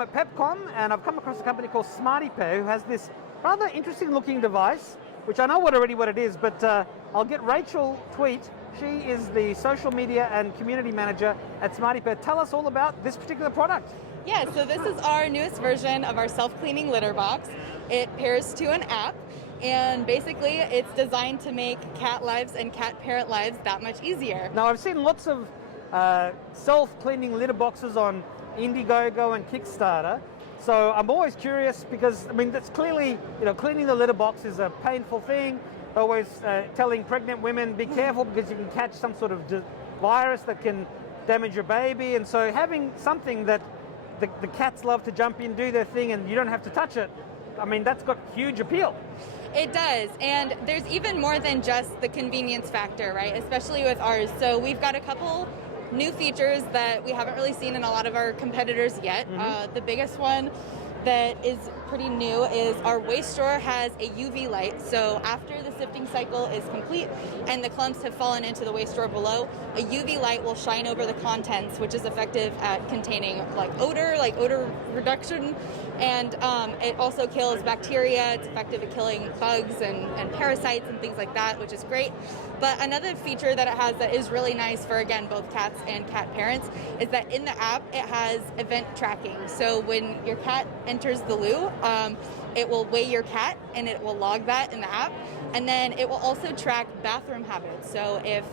I'm at Pepcom and I've come across a company called Smarty Pear who has this rather interesting looking device, which I know already what it is, but I'll get Rachel Tviet. She is the social media and community manager at Smarty Pear. Tell us all about this particular product. Yeah, so this is our newest version of our self-cleaning litter box. It pairs to an app, and basically it's designed to make cat lives and cat parent lives that much easier. Now, I've seen lots of self-cleaning litter boxes on Indiegogo and Kickstarter. So I'm always curious because, I mean, that's clearly, cleaning the litter box is a painful thing. Always telling pregnant women, be careful because you can catch some sort of virus that can damage your baby. And so having something that the cats love to jump in, do their thing, and you don't have to touch it, I mean, that's got huge appeal. It does, and there's even more than just the convenience factor, right? Especially with ours. So we've got a couple new features that we haven't really seen in a lot of our competitors yet. The biggest one that is pretty new is our waste straw has a UV light. So after the sifting cycle is complete and the clumps have fallen into the waste straw below, a UV light will shine over the contents, which is effective at containing odor reduction. And it also kills bacteria. It's effective at killing bugs and parasites and things like that, which is great. But another feature that it has that is really nice for, again, both cats and cat parents is that in the app, it has event tracking. So when your cat enters the loo, it will weigh your cat and it will log that in the app. And then it will also track bathroom habits. So if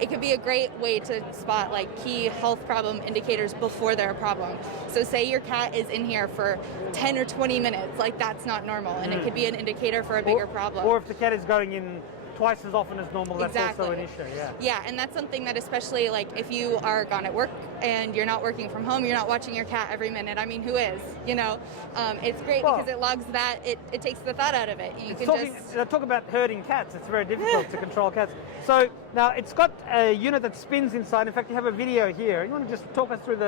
it could be a great way to spot like key health problem indicators before they're a problem. So say your cat is in here for 10 or 20 minutes, like that's not normal. And it could be an indicator for a bigger problem. Or if the cat is going in twice as often as normal, that's also an issue, Yeah, and that's something that especially like if you are gone at work and you're not working from home, you're not watching your cat every minute. I mean, who is? It's great because it logs that, it takes the thought out of it. You can talk about herding cats. It's very difficult to control cats. So now it's got a unit that spins inside. In fact, you have a video here. You want to just talk us through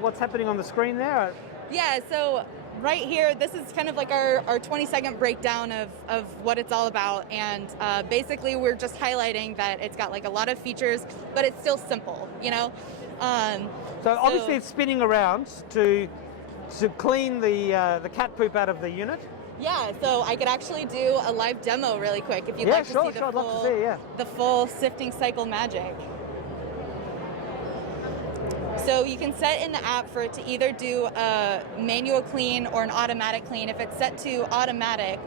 what's happening on the screen there? Yeah, so right here, this is kind of like our 20-second breakdown of what it's all about. And basically, we're just highlighting that it's got like a lot of features, but it's still simple, So obviously it's spinning around to clean the cat poop out of the unit. Yeah, so I could actually do a live demo really quick if you'd like to see the full sifting cycle magic. So you can set in the app for it to either do a manual clean or an automatic clean. If it's set to automatic,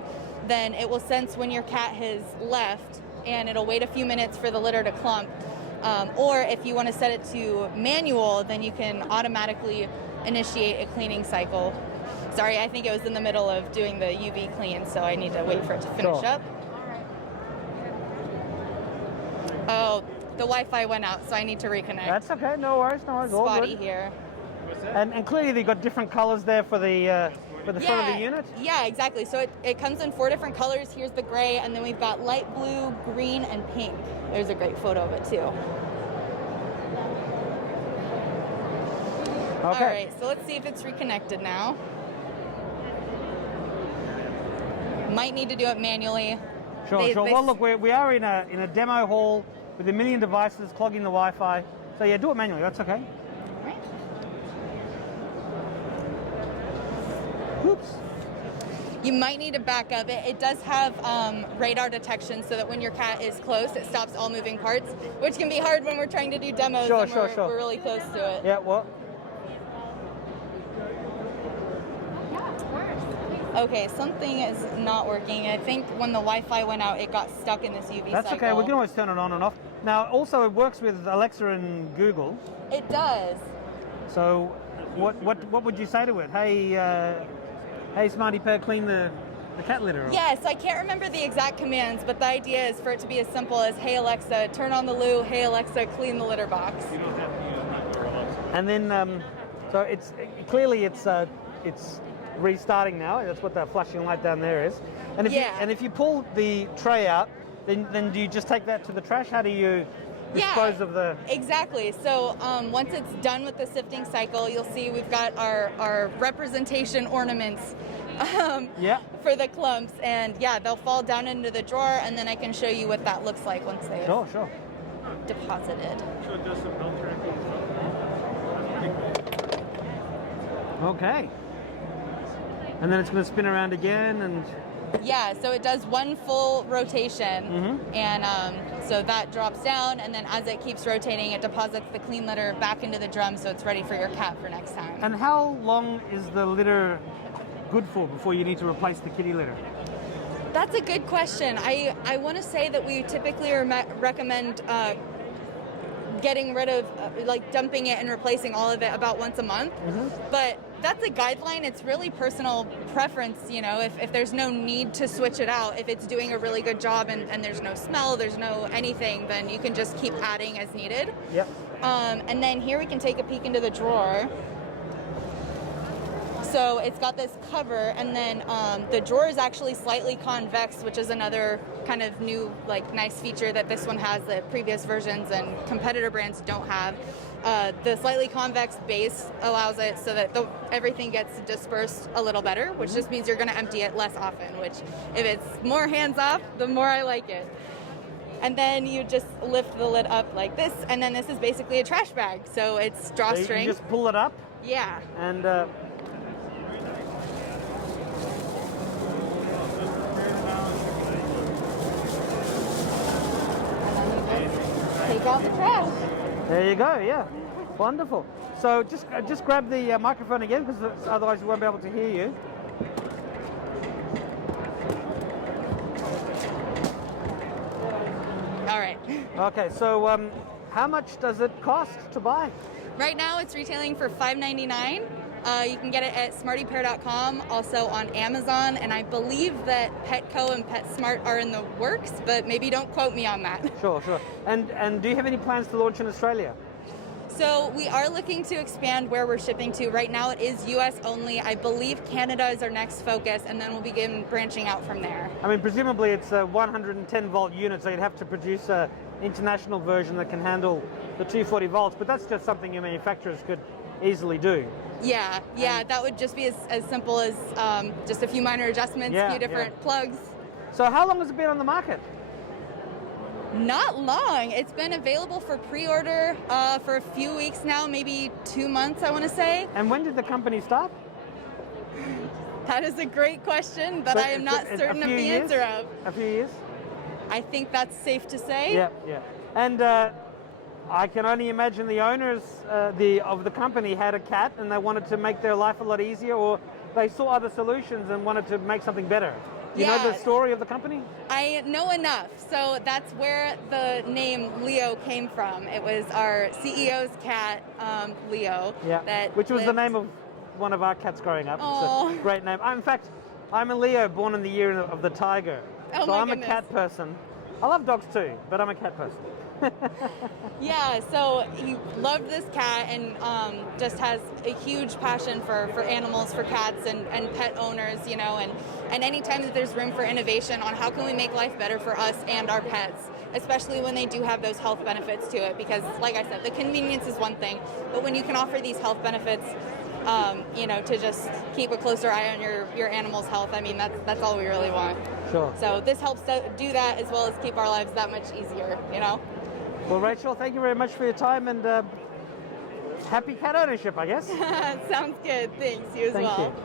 then it will sense when your cat has left and it'll wait a few minutes for the litter to clump. Or if you want to set it to manual, then you can automatically initiate a cleaning cycle. Sorry, I think it was in the middle of doing the UV clean, so I need to wait for it to finish up. Oh, the Wi-Fi went out, so I need to reconnect. That's okay, no worries. Spotty here. And clearly they've got different colors there for the front of the unit? Yeah, exactly. So it comes in 4 different colors. Here's the gray, and then we've got light blue, green, and pink. There's a great photo of it too. Okay. All right, so let's see if it's reconnected now. Might need to do it manually. Sure. Well, look, we are in a demo hall with a million devices clogging the Wi-Fi. So yeah, do it manually. That's okay. All right. Oops. You might need to back up. It does have radar detection so that when your cat is close, it stops all moving parts, which can be hard when we're trying to do demos and we're really close to it. Yeah, well. Okay, something is not working. I think when the Wi-Fi went out, it got stuck in this UV That's cycle. okay, we can always turn it on and off. Now, also it works with Alexa and Google. It does. So, what would you say to it? Hey, Smarty Pear, clean the cat litter. Yes, I can't remember the exact commands, but the idea is for it to be as simple as, hey Alexa, turn on the loo. Hey Alexa, clean the litter box. You don't have to use that. And then, so it's clearly it's restarting now. That's what that flashing light down there is. And if you pull the tray out, then do you just take that to the trash? How do you dispose of the... Exactly. So once it's done with the sifting cycle, you'll see we've got our representation ornaments for the clumps, and they'll fall down into the drawer, and then I can show you what that looks like once they've deposited. So it does some health tracking as well. Okay. And then it's going to spin around again, and Yeah, so it does one full rotation, and so that drops down, and then as it keeps rotating, it deposits the clean litter back into the drum, so it's ready for your cat for next time. And how long is the litter good for before you need to replace the kitty litter? That's a good question. I want to say that we typically recommend getting rid of, like dumping it and replacing all of it about once a month. But that's a guideline. It's really personal preference, you know, if there's no need to switch it out, if it's doing a really good job and there's no smell, there's no anything, then you can just keep adding as needed. Yep. And then here we can take a peek into the drawer. So it's got this cover, and then the drawer is actually slightly convex, which is another kind of new, like, nice feature that this one has that previous versions and competitor brands don't have. The slightly convex base allows it so that everything gets dispersed a little better, which just means you're going to empty it less often, which if it's more hands-off, the more I like it. And then you just lift the lid up like this, and then this is basically a trash bag. So it's drawstring. You just pull it up? Yeah. And take out the trash. there you go, yeah. Wonderful. So just grab the microphone again, because otherwise we won't be able to hear you. All right. Okay, so how much does it cost to buy? Right now it's retailing for $5.99. You can get it at smartypear.com, also on Amazon, and I believe that Petco and PetSmart are in the works, but maybe don't quote me on that. Sure. And do you have any plans to launch in Australia? So we are looking to expand where we're shipping to. Right now it is US only. I believe Canada is our next focus, and then we'll begin branching out from there. I mean, presumably it's a 110 volt unit, so you'd have to produce an international version that can handle the 240 volts, but that's just something your manufacturers could easily do. Yeah, that would just be as simple as just a few minor adjustments, a few different plugs. So how long has it been on the market? Not long. It's been available for pre-order for a few weeks now, maybe 2 months, I want to say. And when did the company start? That is a great question that I am not certain of the answer of. A few years? I think that's safe to say. Yeah. And I can only imagine the owners of the company had a cat and they wanted to make their life a lot easier, or they saw other solutions and wanted to make something better. Do you know the story of the company? I know enough. So that's where the name Leo came from. It was our CEO's cat, Leo. Yeah. Which was the name of one of our cats growing up. It's a great name. In fact, I'm a Leo born in the year of the tiger. Oh, so my I'm goodness. a cat person. I love dogs too, but I'm a cat person. Yeah, so he loved this cat and just has a huge passion for animals, for cats and pet owners, you know, and anytime that there's room for innovation on how can we make life better for us and our pets, especially when they do have those health benefits to it, because like I said, the convenience is one thing, but when you can offer these health benefits, you know, to just keep a closer eye on your animal's health, I mean, that's all we really want. Sure. So this helps do that as well as keep our lives that much easier, you know? Well, Rachel, thank you very much for your time, and happy cat ownership, I guess. Sounds good. Thanks. You as well. Thank you.